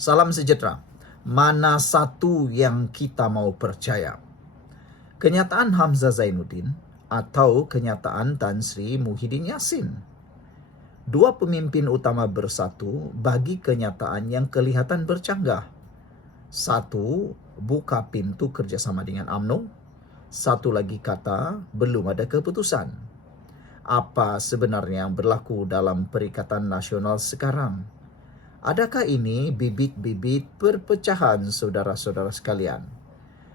Salam sejahtera. Mana satu yang kita mau percaya? Kenyataan Hamzah Zainuddin atau kenyataan Tan Sri Muhyiddin Yassin? Dua pemimpin utama bersatu bagi kenyataan yang kelihatan bercanggah. Satu, buka pintu kerjasama dengan UMNO. Satu lagi kata, belum ada keputusan. Apa sebenarnya yang berlaku dalam Perikatan Nasional sekarang? Adakah ini bibit-bibit perpecahan saudara-saudara sekalian?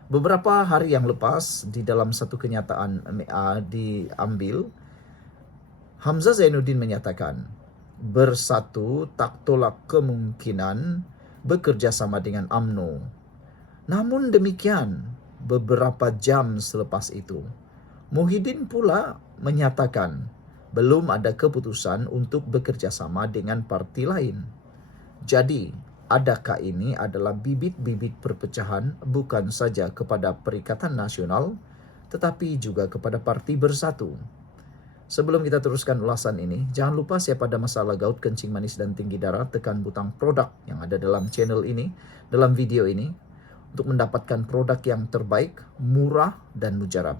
Beberapa hari yang lepas di dalam satu kenyataan diambil, Hamzah Zainuddin menyatakan, bersatu tak tolak kemungkinan bekerja sama dengan UMNO. Namun demikian, beberapa jam selepas itu, Muhyiddin pula menyatakan belum ada keputusan untuk bekerja sama dengan parti lain. Jadi, adakah ini adalah bibit-bibit perpecahan bukan saja kepada Perikatan Nasional, tetapi juga kepada Parti Bersatu? Sebelum kita teruskan ulasan ini, jangan lupa siapa ada masalah gout, kencing manis, dan tinggi darah, tekan butang produk yang ada dalam channel ini, dalam video ini, untuk mendapatkan produk yang terbaik, murah, dan mujarab.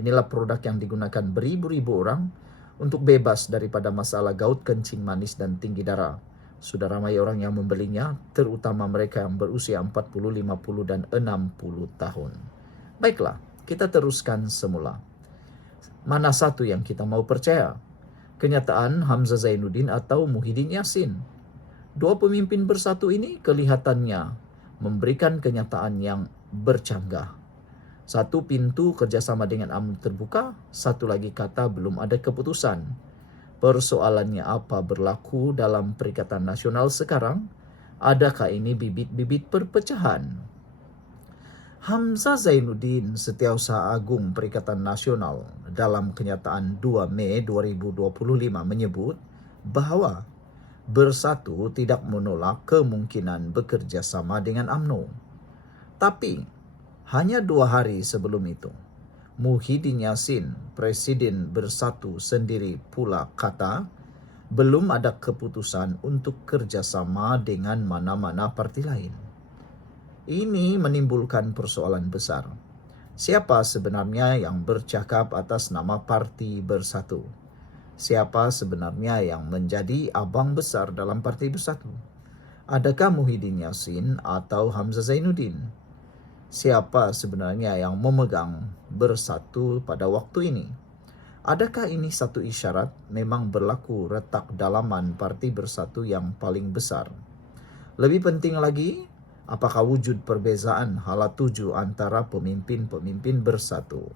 Inilah produk yang digunakan beribu-ribu orang untuk bebas daripada masalah gout, kencing manis, dan tinggi darah. Sudah ramai orang yang membelinya, terutama mereka yang berusia 40, 50, dan 60 tahun. Baiklah, kita teruskan semula. Mana satu yang kita mau percaya? Kenyataan Hamzah Zainuddin atau Muhyiddin Yassin? Dua pemimpin bersatu ini kelihatannya memberikan kenyataan yang bercanggah. Satu pintu kerjasama dengan UMNO terbuka, satu lagi kata belum ada keputusan. Persoalannya apa berlaku dalam Perikatan Nasional sekarang? Adakah ini bibit-bibit perpecahan? Hamzah Zainuddin, Setiausaha Agung Perikatan Nasional, dalam kenyataan 2 Mei 2025 menyebut bahwa bersatu tidak menolak kemungkinan bekerja sama dengan UMNO. Tapi, hanya 2 hari sebelum itu, Muhyiddin Yassin, Presiden Bersatu sendiri pula kata, belum ada keputusan untuk kerjasama dengan mana-mana parti lain. Ini menimbulkan persoalan besar. Siapa sebenarnya yang bercakap atas nama Parti Bersatu? Siapa sebenarnya yang menjadi abang besar dalam Parti Bersatu? Adakah Muhyiddin Yassin atau Hamzah Zainuddin? Siapa sebenarnya yang memegang bersatu pada waktu ini? Adakah ini satu isyarat memang berlaku retak dalaman Parti Bersatu yang paling besar? Lebih penting lagi, apakah wujud perbezaan hala tuju antara pemimpin-pemimpin bersatu?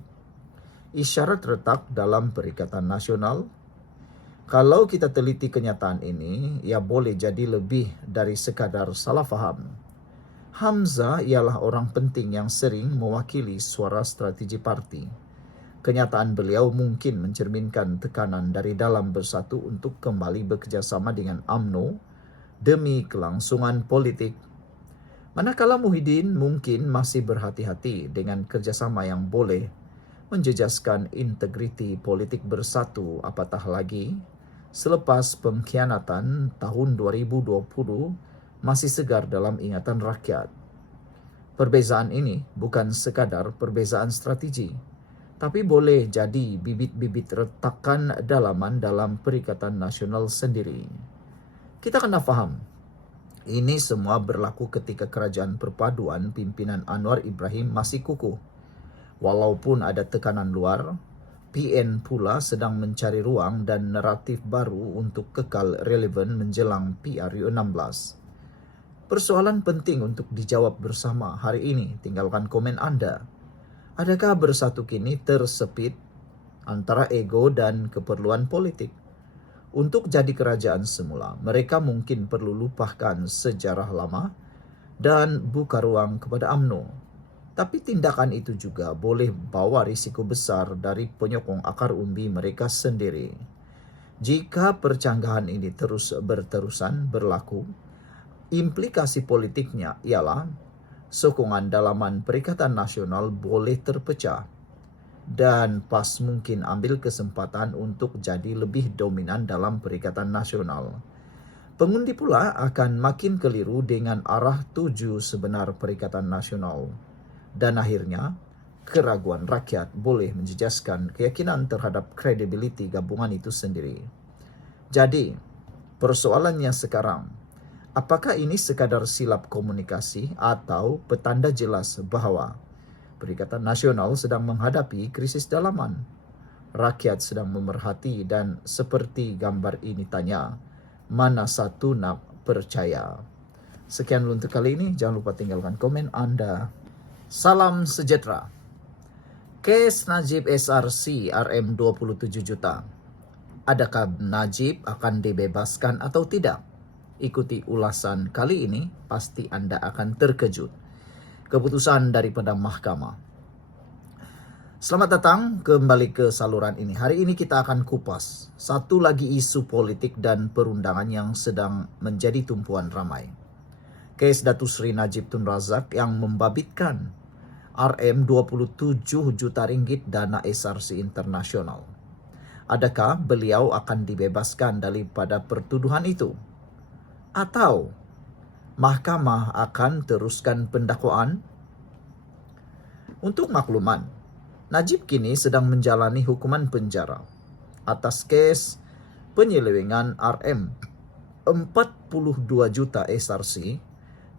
Isyarat retak dalam Perikatan Nasional? Kalau kita teliti kenyataan ini, ia boleh jadi lebih dari sekadar salah faham. Hamzah ialah orang penting yang sering mewakili suara strategi parti. Kenyataan beliau mungkin mencerminkan tekanan dari dalam bersatu untuk kembali bekerjasama dengan UMNO demi kelangsungan politik. Manakala Muhyiddin mungkin masih berhati-hati dengan kerjasama yang boleh menjejaskan integriti politik bersatu, apatah lagi selepas pengkhianatan tahun 2020 masih segar dalam ingatan rakyat. Perbezaan ini bukan sekadar perbezaan strategi, tapi boleh jadi bibit-bibit retakan dalaman dalam Perikatan Nasional sendiri. Kita kena faham, ini semua berlaku ketika kerajaan perpaduan pimpinan Anwar Ibrahim masih kukuh. Walaupun ada tekanan luar, PN pula sedang mencari ruang dan naratif baru untuk kekal relevan menjelang PRU16. Persoalan penting untuk dijawab bersama hari ini, tinggalkan komen Anda. Adakah bersatu kini tersepit antara ego dan keperluan politik? Untuk jadi kerajaan semula, mereka mungkin perlu lupakan sejarah lama dan buka ruang kepada UMNO. Tapi tindakan itu juga boleh bawa risiko besar dari penyokong akar umbi mereka sendiri. Jika percanggahan ini terus berterusan berlaku, implikasi politiknya ialah sokongan dalaman Perikatan Nasional boleh terpecah dan PAS mungkin ambil kesempatan untuk jadi lebih dominan dalam Perikatan Nasional. Pengundi pula akan makin keliru dengan arah tuju sebenar Perikatan Nasional. Dan akhirnya, keraguan rakyat boleh menjejaskan keyakinan terhadap kredibiliti gabungan itu sendiri. Jadi, persoalannya sekarang, apakah ini sekadar silap komunikasi atau petanda jelas bahwa Perikatan Nasional sedang menghadapi krisis dalaman? Rakyat sedang memerhati dan seperti gambar ini tanya, mana satu nak percaya? Sekian dulu untuk kali ini, jangan lupa tinggalkan komen Anda. Salam sejahtera. Kes Najib SRC RM 27 juta. Adakah Najib akan dibebaskan atau tidak? Ikuti ulasan kali ini, pasti Anda akan terkejut. Keputusan daripada mahkamah. Selamat datang kembali ke saluran ini. Hari ini kita akan kupas satu lagi isu politik dan perundangan yang sedang menjadi tumpuan ramai. Kes Datuk Seri Najib Tun Razak yang membabitkan RM 27 juta ringgit dana SRC internasional. Adakah beliau akan dibebaskan daripada pertuduhan itu? Atau mahkamah akan teruskan pendakwaan? Untuk makluman, Najib kini sedang menjalani hukuman penjara atas kes penyelewengan RM 42 juta SRC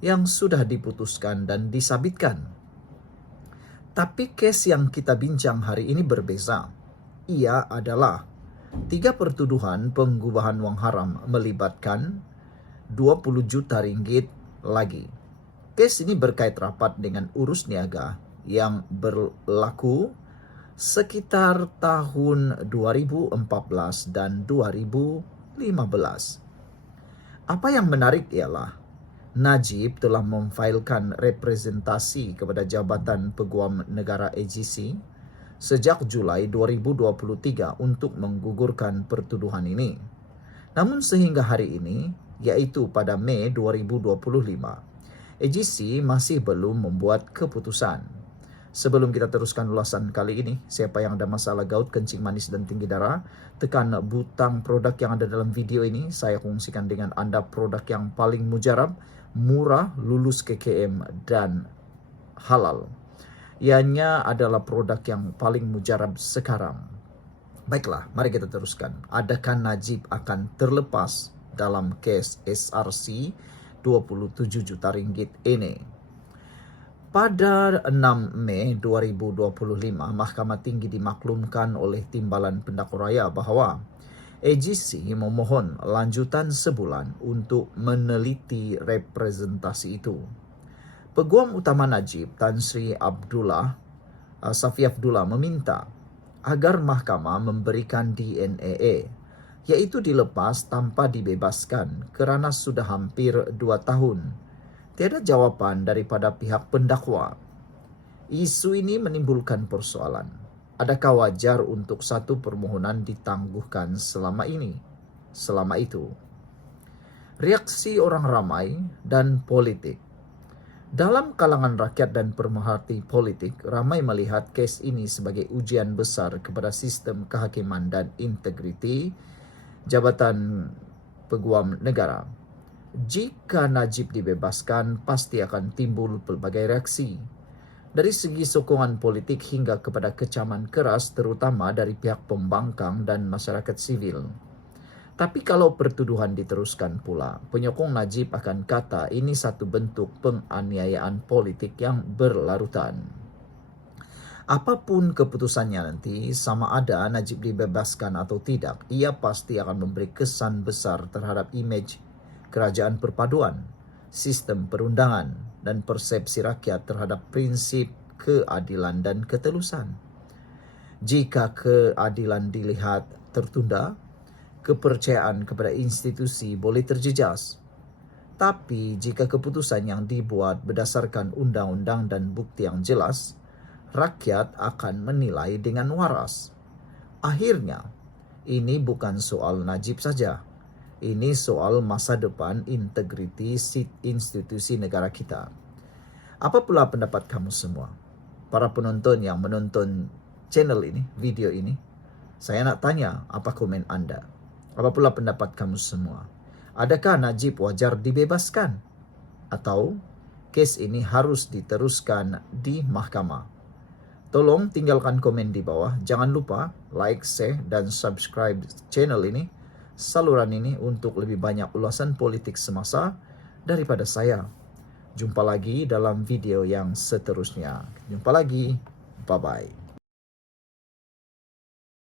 yang sudah diputuskan dan disabitkan. Tapi kes yang kita bincang hari ini berbeza. Ia adalah 3 pertuduhan pengubahan wang haram melibatkan 20 juta ringgit lagi. Kes ini berkait rapat dengan urus niaga yang berlaku sekitar tahun 2014 dan 2015. Apa yang menarik ialah Najib telah memfailkan representasi kepada Jabatan Peguam Negara AGC sejak Julai 2023 untuk menggugurkan pertuduhan ini. Namun sehingga hari ini, yaitu pada Mei 2025, AGC masih belum membuat keputusan. Sebelum kita teruskan ulasan kali ini, siapa yang ada masalah gout, kencing manis dan tinggi darah, tekan butang produk yang ada dalam video ini. Saya kongsikan dengan Anda produk yang paling mujarab, murah, lulus KKM dan halal. Ianya adalah produk yang paling mujarab sekarang. Baiklah, mari kita teruskan. Adakah Najib akan terlepas dalam kes SRC 27 juta ringgit ini? Pada 6 Mei 2025, Mahkamah Tinggi dimaklumkan oleh Timbalan Pendakwa Raya bahawa AGC memohon lanjutan sebulan untuk meneliti representasi itu. Peguam utama Najib, Tan Sri Safi Abdullah meminta agar mahkamah memberikan DNAA, iaitu dilepas tanpa dibebaskan kerana sudah hampir 2 tahun. Tiada jawapan daripada pihak pendakwa. Isu ini menimbulkan persoalan. Adakah wajar untuk satu permohonan ditangguhkan selama itu? Reaksi orang ramai dan politik. Dalam kalangan rakyat dan pemerhati politik, ramai melihat kes ini sebagai ujian besar kepada sistem kehakiman dan integriti Jabatan Peguam Negara. Jika Najib dibebaskan, pasti akan timbul pelbagai reaksi. Dari segi sokongan politik hingga kepada kecaman keras terutama dari pihak pembangkang dan masyarakat sivil. Tapi kalau pertuduhan diteruskan pula, penyokong Najib akan kata ini satu bentuk penganiayaan politik yang berlarutan. Apapun keputusannya nanti, sama ada Najib dibebaskan atau tidak, ia pasti akan memberi kesan besar terhadap imej kerajaan perpaduan, sistem perundangan, dan persepsi rakyat terhadap prinsip keadilan dan ketelusan. Jika keadilan dilihat tertunda, kepercayaan kepada institusi boleh terjejas. Tapi jika keputusan yang dibuat berdasarkan undang-undang dan bukti yang jelas, rakyat akan menilai dengan waras. Akhirnya, ini bukan soal Najib saja. Ini soal masa depan integriti institusi negara kita. Apa pula pendapat kamu semua? Para penonton yang menonton channel ini, video ini, saya nak tanya apa komen Anda? Apa pula pendapat kamu semua? Adakah Najib wajar dibebaskan? Atau kes ini harus diteruskan di mahkamah? Tolong tinggalkan komen di bawah. Jangan lupa like, share, dan subscribe channel ini, saluran ini, untuk lebih banyak ulasan politik semasa daripada saya. Jumpa lagi dalam video yang seterusnya. Jumpa lagi. Bye-bye.